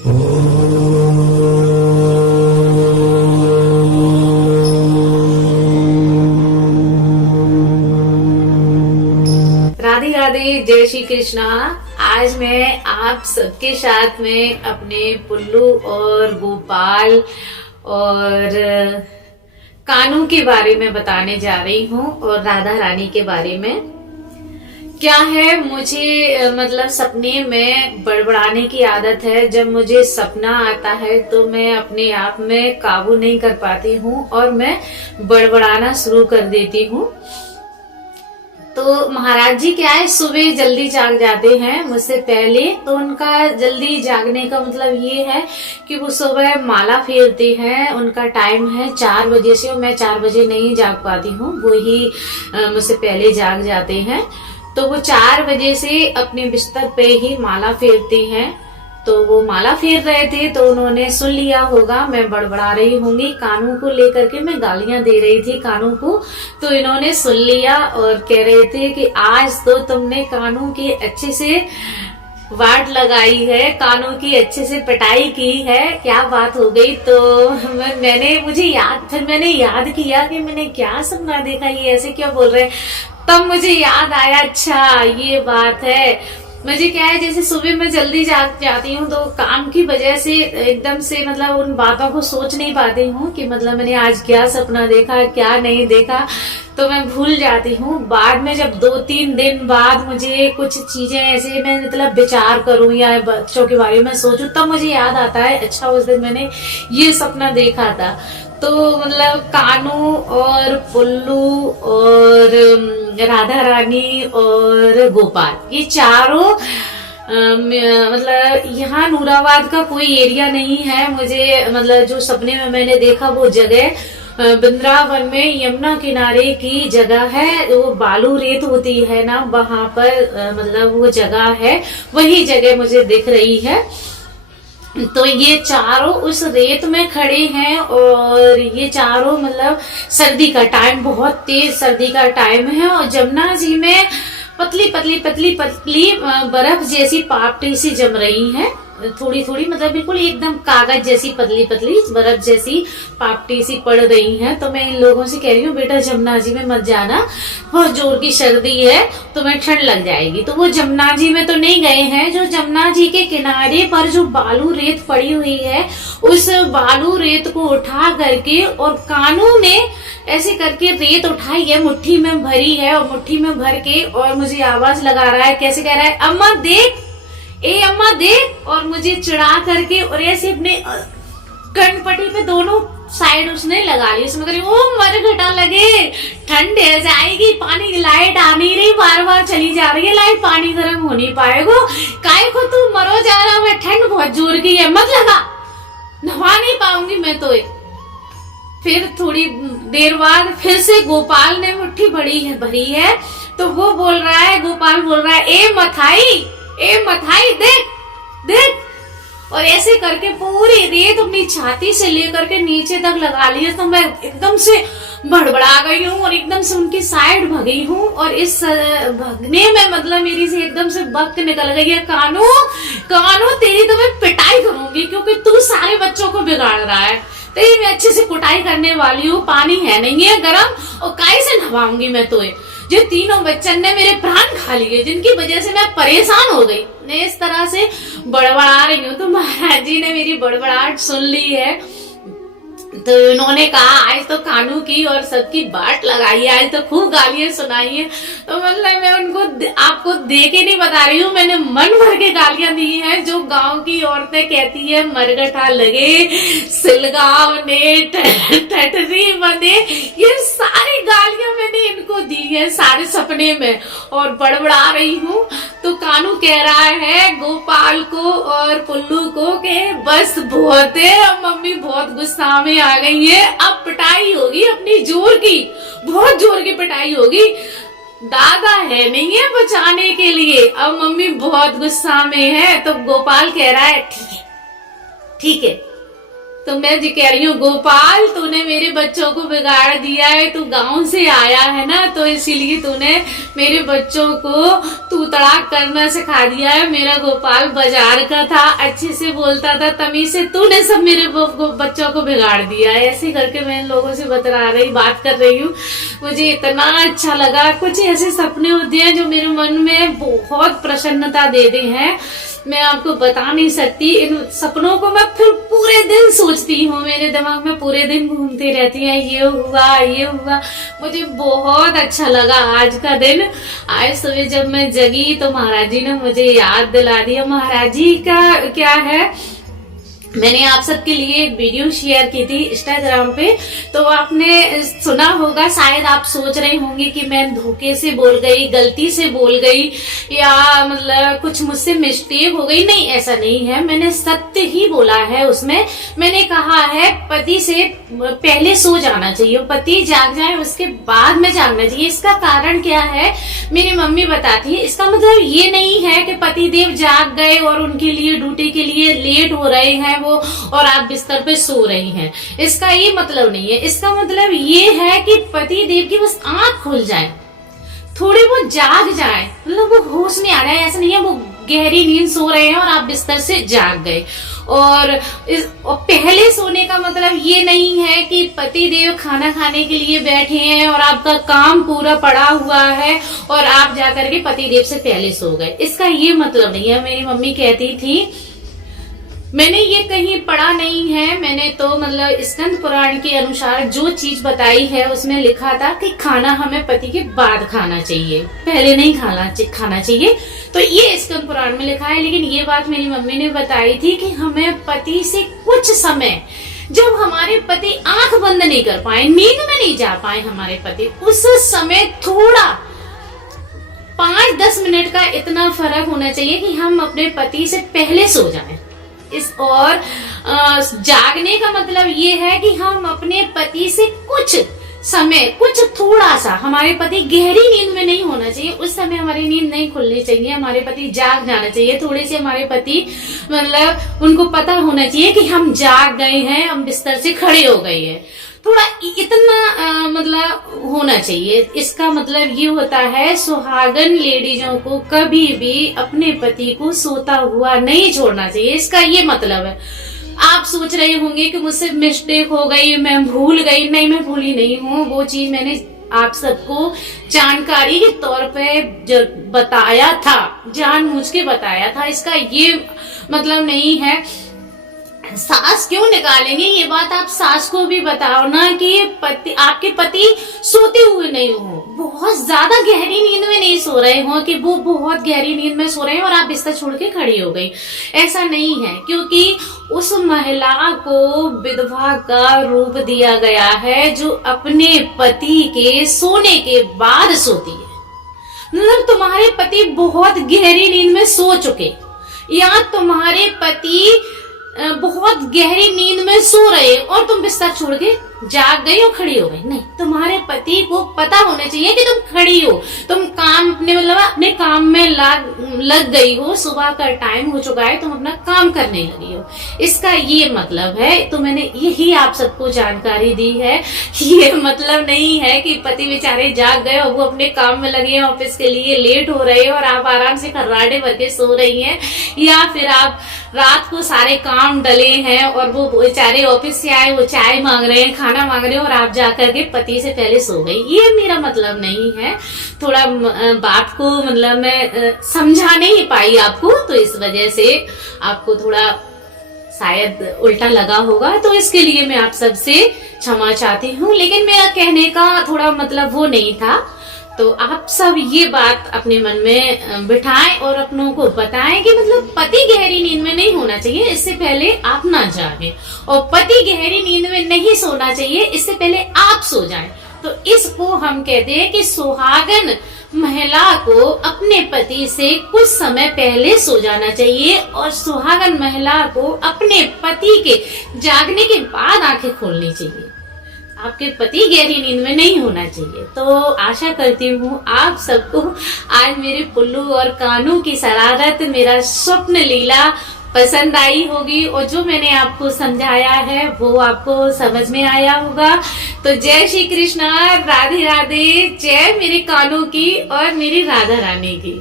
राधे राधे, जय श्री कृष्णा। आज मैं आप सबके साथ में अपने पुल्लू और गोपाल और कानू के बारे में बताने जा रही हूँ और राधा रानी के बारे में। क्या है, मुझे मतलब सपने में बड़बड़ाने की आदत है। जब मुझे सपना आता है तो मैं अपने आप में काबू नहीं कर पाती हूँ और मैं बड़बड़ाना शुरू कर देती हूँ। तो महाराज जी क्या है, सुबह जल्दी जाग जाते हैं मुझसे पहले। तो उनका जल्दी जागने का मतलब ये है कि वो सुबह माला फेरते हैं। उनका टाइम है 4 बजे से और मैं 4 बजे नहीं जाग पाती हूँ, वो ही मुझसे पहले जाग जाते हैं। तो वो 4 बजे से अपने बिस्तर पे ही माला फेरते हैं। तो वो माला फेर रहे थे तो उन्होंने सुन लिया होगा मैं बड़बड़ा रही होंगी। कानू को लेकर के मैं गालियां दे रही थी कानू को, तो इन्होंने सुन लिया और कह रहे थे कि आज तो तुमने कानू की अच्छे से वाट लगाई है, कानू की अच्छे से पिटाई की है, क्या बात हो गई। तो फिर मैंने याद किया कि मैंने क्या सपना देखा, ये ऐसे क्या बोल रहे हैं। तब मुझे याद आया, अच्छा ये बात है। मुझे क्या है, जैसे सुबह मैं जल्दी जाग जाती हूँ तो काम की वजह से एकदम से मतलब उन बातों को सोच नहीं पाती हूँ कि मतलब मैंने आज क्या सपना देखा क्या नहीं देखा, तो मैं भूल जाती हूँ। बाद में जब 2-3 दिन बाद मुझे कुछ चीजें ऐसे मैं मतलब विचार करूँ या बच्चों के बारे में सोचूं, तब मुझे याद आता है अच्छा उस दिन मैंने ये सपना देखा था। तो मतलब कानू और पुल्लू और राधा रानी और गोपाल, ये चारों मतलब यहाँ नूराबाद का कोई एरिया नहीं है। मुझे मतलब जो सपने में मैंने देखा वो जगह वृंदावन में यमुना किनारे की जगह है। वो बालू रेत होती है ना, वहां पर मतलब वो जगह है, वही जगह मुझे दिख रही है। तो ये चारों उस रेत में खड़े हैं और ये चारों मतलब सर्दी का टाइम, बहुत तेज सर्दी का टाइम है और जमुना जी में पतली पतली पतली पतली बर्फ जैसी पापड़ी सी जम रही है। थोड़ी थोड़ी मतलब बिल्कुल एकदम कागज जैसी पतली पतली बर्फ जैसी पापड़ी सी पड़ रही है। तो मैं इन लोगों से कह रही हूँ बेटा जमुना जी में मत जाना, बहुत जोर की सर्दी है, तुम्हें ठंड लग जाएगी। तो वो जमुना जी में तो नहीं गए हैं। जो जमुना जी के किनारे पर जो बालू रेत पड़ी हुई है, उस बालू रेत को उठा करके और कानू ने ऐसे करके रेत उठाई है, मुट्ठी में भरी है और मुट्ठी में भर के और मुझे आवाज लगा रहा है, कैसे कह रहा है, अम्मा देख, ए अम्मा देख, और मुझे चिढ़ा करके और ऐसे अपने कनपट्टी पे दोनों साइड उसने लगा ली। उसमें करी, ओ मर घटा लगे, ठंड जाएगी, पानी लाइट आ नहीं रही, बार बार चली जा रही है लाइट, पानी गर्म हो नहीं पाएगा, काय को तू मरो जा रहा है, ठंड बहुत जोर की है, मत लगा, नहा नहीं पाऊंगी मैं तो। फिर थोड़ी देर बाद फिर से गोपाल ने मुट्ठी भरी है तो वो बोल रहा है, गोपाल बोल रहा है, ए मथाई देख देख, और ऐसे करके पूरी रेत अपनी छाती से लेकर के नीचे तक लगा ली है। तो मैं एकदम से बड़बड़ा गई हूँ और एकदम से उनकी साइड भगी हूँ और इस भगने में मतलब मेरी से एकदम से वक्त निकल गई है। कानू तेरी तो मैं पिटाई करूंगी क्योंकि तू सारे बच्चों को बिगाड़ रहा है, तेरी मैं अच्छे से कुटाई करने वाली हूँ। पानी है नहीं है गरम और काई से नहवाऊंगी मैं तो। जो तीनों बच्चन ने मेरे प्राण खा लिए, जिनकी वजह से मैं परेशान हो गई, मैं इस तरह से बड़बड़ा रही हूँ। तो महाराज जी ने मेरी बड़बड़ाहट सुन ली है। तो उन्होंने कहा आज तो कानू की और सबकी बाट लगाई है, आज तो खूब गालियां सुनाई है। तो मतलब मैं उनको आपको दे के नहीं बता रही हूँ, मैंने मन भर के गालियां दी हैं। जो गांव की औरतें कहती है मरगठा लगे, सिलगांव ने, ठठरी बने, ये सारी गालियां मैंने इनको दी है सारे सपने में और बड़बड़ा रही हूँ। तो कानू कह रहा है गोपाल को और पुल्लू को कि बस बहुत है, मम्मी बहुत गुस्सा में आ गई है, अब पिटाई होगी अपनी जोर की, बहुत जोर की पिटाई होगी, दादा है नहीं है बचाने के लिए, अब मम्मी बहुत गुस्सा में है। तो गोपाल कह रहा है ठीक है तो मैं जी कह रही हूँ, गोपाल तूने मेरे बच्चों को बिगाड़ दिया है, तू गांव से आया है ना, तो इसीलिए तूने मेरे बच्चों को तू तड़ाक करना सिखा दिया है। मेरा गोपाल बाजार का था, अच्छे से बोलता था, तमीज से तूने सब मेरे बच्चों को बिगाड़ दिया है। ऐसे करके मैं इन लोगों से बात कर रही हूँ। मुझे इतना अच्छा लगा। कुछ ऐसे सपने होते हैं जो मेरे मन में बहुत प्रसन्नता देते हैं, मैं आपको बता नहीं सकती। इन सपनों को मैं फिर पूरे दिन सोचती हूँ, मेरे दिमाग में पूरे दिन घूमती रहती है, ये हुआ ये हुआ। मुझे बहुत अच्छा लगा आज का दिन। आज सुबह जब मैं जगी तो महाराज जी ने मुझे याद दिला दिया। महाराज जी का क्या है, मैंने आप सबके लिए एक वीडियो शेयर की थी इंस्टाग्राम पे, तो आपने सुना होगा। शायद आप सोच रहे होंगे कि मैं धोखे से बोल गई, गलती से बोल गई, या मतलब कुछ मुझसे मिस्टेक हो गई। नहीं, ऐसा नहीं है, मैंने सत्य ही बोला है। उसमें मैंने कहा है पति से पहले सो जाना चाहिए, पति जाग जाए उसके बाद में जागना चाहिए। इसका कारण क्या है, मेरी मम्मी बताती है। इसका मतलब ये नहीं है कि पति देव जाग गए और उनके लिए ड्यूटी के लिए लेट हो रहे हैं वो, और आप बिस्तर पे सो रही हैं। इसका ये मतलब नहीं है। इसका मतलब ये है कि पति देव की बस आंख खुल जाए, थोड़ी वो जाग जाए, मतलब वो होश में आ रहा है। ऐसा नहीं है वो गहरी नींद सो रहे हैं और आप बिस्तर से जाग गए। और पहले सोने का मतलब ये नहीं है कि पति देव खाना खाने के लिए बैठे हैं और आपका काम पूरा पड़ा हुआ है और आप जाकर के पति देव से पहले सो गए। इसका ये मतलब नहीं है। मेरी मम्मी कहती थी, मैंने ये कहीं पढ़ा नहीं है, मैंने तो मतलब स्कंद पुराण के अनुसार जो चीज बताई है उसमें लिखा था कि खाना हमें पति के बाद खाना चाहिए, पहले नहीं खाना चाहिए। तो ये स्कंद पुराण में लिखा है। लेकिन ये बात मेरी मम्मी ने बताई थी कि हमें पति से कुछ समय, जब हमारे पति आंख बंद नहीं कर पाए, नींद में नहीं जा पाए हमारे पति, उस समय थोड़ा 5-10 मिनट का इतना फर्क होना चाहिए कि हम अपने पति से पहले सो जाएं। और जागने का मतलब ये है कि हम अपने पति से कुछ समय, कुछ थोड़ा सा, हमारे पति गहरी नींद में नहीं होना चाहिए, उस समय हमारी नींद नहीं खुलनी चाहिए, हमारे पति जाग जाना चाहिए। थोड़े से हमारे पति मतलब उनको पता होना चाहिए कि हम जाग गए हैं, हम बिस्तर से खड़े हो गए हैं, थोड़ा इतना मतलब होना चाहिए। इसका मतलब ये होता है, सुहागन लेडीजों को कभी भी अपने पति को सोता हुआ नहीं छोड़ना चाहिए। इसका ये मतलब है। आप सोच रहे होंगे कि मुझसे मिस्टेक हो गई, मैं भूल गई। नहीं, मैं भूली नहीं हूँ। वो चीज मैंने आप सबको जानकारी के तौर पे बताया था, जानबूझ के बताया था। इसका ये मतलब नहीं है सास क्यों निकालेंगे, ये बात आप सास को भी बताओ ना कि पति, आपके पति सोते हुए नहीं हो, बहुत ज्यादा गहरी नींद में नहीं सो रहे हो, कि वो बहुत गहरी नींद में सो रहे हैं और आप बिस्तर छोड़ के खड़ी हो गई। ऐसा नहीं है, क्योंकि उस महिला को विधवा का रूप दिया गया है जो अपने पति के सोने के बाद सोती है। मतलब तुम्हारे पति बहुत गहरी नींद में सो चुके, या तुम्हारे पति बहुत गहरी नींद में सो रहे और तुम बिस्तर छोड़ के जाग गई और खड़ी हो गई। नहीं, तुम्हारे पति को पता होना चाहिए कि तुम खड़ी हो, तुम काम अपने काम में लग गई हो, सुबह का टाइम हो चुका है, तुम अपना काम करने लगी हो। इसका ये मतलब है। तो मैंने यही आप सबको जानकारी दी है। ये मतलब नहीं है कि पति बेचारे जाग गए और वो अपने काम में लगे हैं, ऑफिस के लिए लेट हो रहे हैं और आप आराम से खर्राटे भर के सो रही हैं, या फिर आप रात को सारे काम डले हैं और वो बेचारे ऑफिस से आए, वो चाय मांग रहे हैं, खाना मांग रहे हैं और आप जाकर के पति से पहले सो गई। ये मेरा मतलब नहीं है। थोड़ा बात को मतलब मैं समझा नहीं पाई आपको, तो इस वजह से आपको थोड़ा शायद उल्टा लगा होगा, तो इसके लिए मैं आप सबसे क्षमा चाहती हूँ। लेकिन मेरा कहने का थोड़ा मतलब वो नहीं था। तो आप सब ये बात अपने मन में बिठाएं और अपनों को बताएं कि मतलब पति गहरी नींद में नहीं होना चाहिए, इससे पहले आप ना जागें, और पति गहरी नींद में नहीं सोना चाहिए, इससे पहले आप सो जाएं। तो इसको हम कहते हैं कि सुहागन महिला को अपने पति से कुछ समय पहले सो जाना चाहिए, और सुहागन महिला को अपने पति के जागने के बाद आंखें खोलनी चाहिए। आपके पति गहरी नींद में नहीं होना चाहिए। तो आशा करती हूँ आप सबको आज मेरे पुल्लू और कानू की शरारत, मेरा स्वप्न लीला पसंद आई होगी और जो मैंने आपको समझाया है वो आपको समझ में आया होगा। तो जय श्री कृष्णा, राधे राधे, जय मेरे कानों की और मेरी राधा रानी की।